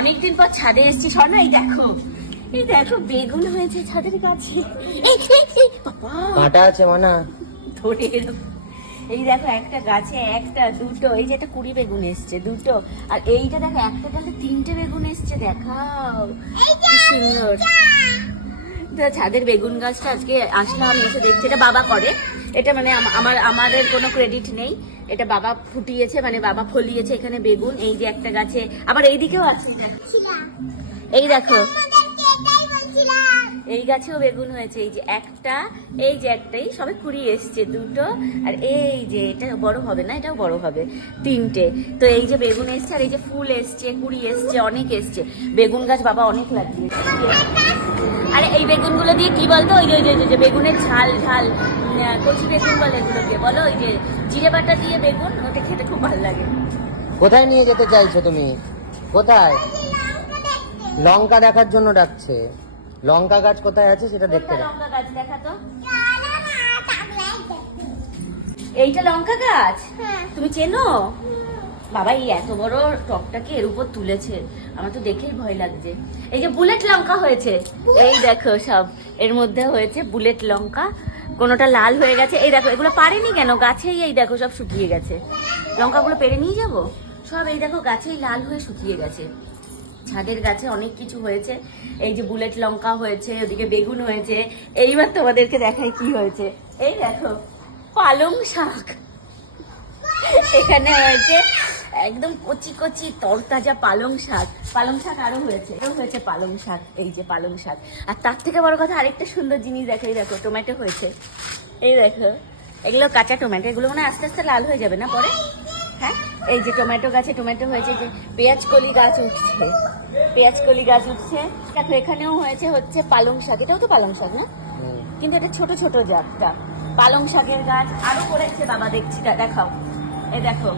অনেকদিন পর ছাদে এসেছি, শোনো এই দেখো বেগুন হয়েছে ছাদের কাছে। কাঁটা আছে মানা ধরে এই দেখো একটা গাছে একটা দুটো, এই যে একটা কুড়ি বেগুন এসছে দুটো, আর এইটা দেখো একটা ডালে তিনটে বেগুন এসছে, দেখাও কি সুন্দর। তো ছাদের বেগুন গাছটা আজকে আসলাম, এসে দেখছি, এটা বাবা করে, এটা মানে আমাদের কোনো ক্রেডিট নেই, এটা বাবা ফুটিয়েছে, মানে বাবা ফলিয়েছে এখানে বেগুন। এই যে একটা গাছে, আবার এইদিকেও আছে, এই দেখো এই গাছেও বেগুন হয়েছে, এই যে একটা, এই যে একটাই সবে কুড়ি এসছে দুটো, আর এই যে এটা বড় হবে না, এটাও বড় হবে, তিনটে। তো এই যে বেগুন এসছে, আর এই যে ফুল এসছে, কুড়ি এসছে, অনেক এসছে। বেগুন গাছ বাবা অনেক লাগিয়েছে। আরে এই বেগুনগুলো দিয়ে কি বলতো, ওই যে বেগুনের ঝাল ঝাল কচি বেগুন বলে এগুলোকে, বলো ওই যে জিরে বাটা দিয়ে বেগুন, ওটা খেতে খুব ভালো লাগে। কোথায় নিয়ে যেতে চাইছো তুমি? কোথায়? লঙ্কা দেখার জন্য ডাকছে। লঙ্কা গাছ কোথায় আছে সেটা দেখতে দাও। লঙ্কা গাছ দেখাতো, এইটা লঙ্কা গাছ, তুমি চেনো? বাবা এই এত বড় টপটাকে এর উপর তুলেছে, আমার তো দেখেই ভয় লাগছে। এই যে বুলেট লঙ্কা হয়েছে, এই দেখো সব এর মধ্যে হয়েছে বুলেট লঙ্কা, কোনোটা লাল হয়ে গেছে, এই দেখো এগুলো পারেনি কেন, গাছেই এই দেখো সব শুকিয়ে গেছে। লঙ্কাগুলো পেরে নিয়ে যাবো সব, এই দেখো গাছেই লাল হয়ে শুকিয়ে গেছে। ছাদের গাছে অনেক কিছু হয়েছে, এই যে বুলেট লঙ্কা হয়েছে, ওদিকে বেগুন হয়েছে। এইবার তোমাদেরকে দেখাই কি হয়েছে, এই দেখো পালং শাক এখানে হয়েছে, একদম কচি কচি তরতাজা পালং শাক। পালং শাক আরো হয়েছে, এটাও হয়েছে পালং শাক, এই যে পালং শাক। আর তার থেকে বড় কথা আরেকটা সুন্দর জিনিস দেখো, এই দেখো টমেটো হয়েছে, এই দেখো এগুলো কাঁচা টমেটো, এগুলো মানে আস্তে আস্তে লাল হয়ে যাবে না পরে। হ্যাঁ এই যে টমেটো গাছে টমেটো হয়েছে, যে পেঁয়াজ কলি গাছ উঠছে, পেঁয়াজ কলি গাছ উঠছে। দেখো এখানেও হয়েছে হচ্ছে পালং শাক, এটাও তো পালং শাক না, কিন্তু এটা ছোট ছোট জাতটা। পালং শাকের গাছ আরো করেছে বাবা, দেখছি, দেখাও, এই দেখো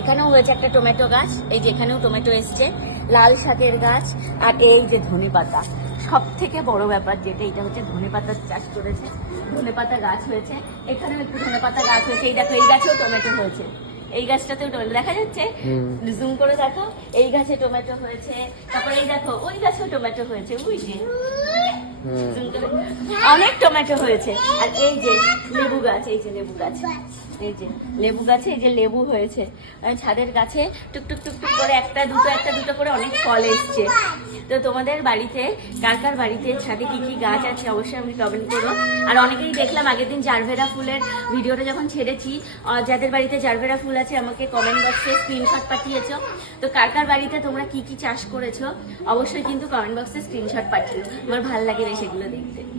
এখানেও হয়েছে একটা টমেটো গাছ, এই যে এখানেও টমেটো এসছে, লাল শাকের গাছ, আর এই যে ধনেপাতা। সব থেকে বড় ব্যাপার যেটা, এটা হচ্ছে ধনেপাতার চাষ করেছে, ধনেপাতা গাছ হয়েছে, এখানেও একটু ধনেপাতা গাছ হয়েছে। এই দেখো এই গাছেও টমেটো হয়েছে, এই গাছটাতেও টমেটো দেখা যাচ্ছে, জুম করে দেখো, এই গাছে টমেটো হয়েছে, তারপরে এই দেখো ওই গাছেও টমেটো হয়েছে, বুঝলি অনেক টমেটো হয়েছে। আর এই যে লেবু গাছ, এই যে লেবু গাছ, এই যে লেবু গাছে এই যে লেবু হয়েছে। ছাদের গাছে টুকটুক টুকটুক করে একটা দুটো করে অনেক ফল এসছে। তো তোমাদের বাড়িতে কার কার বাড়িতে ছাদে কি কি গাছ আছে অবশ্যই আমি কমেন্ট করো। আর অনেকেই দেখলাম আগের দিন জারভেরা ফুলের ভিডিওটা যখন ছেড়েছি, যাদের বাড়িতে জারভেরা ফুল আছে আমাকে কমেন্ট বক্সে স্ক্রিনশট পাঠিয়েছো। তো কার কার বাড়িতে তোমরা কি কি চাষ করেছো অবশ্যই কিন্তু কমেন্ট বক্সে স্ক্রিনশট পাঠিও, আমার ভালো লাগে সেগুলো দেখতে।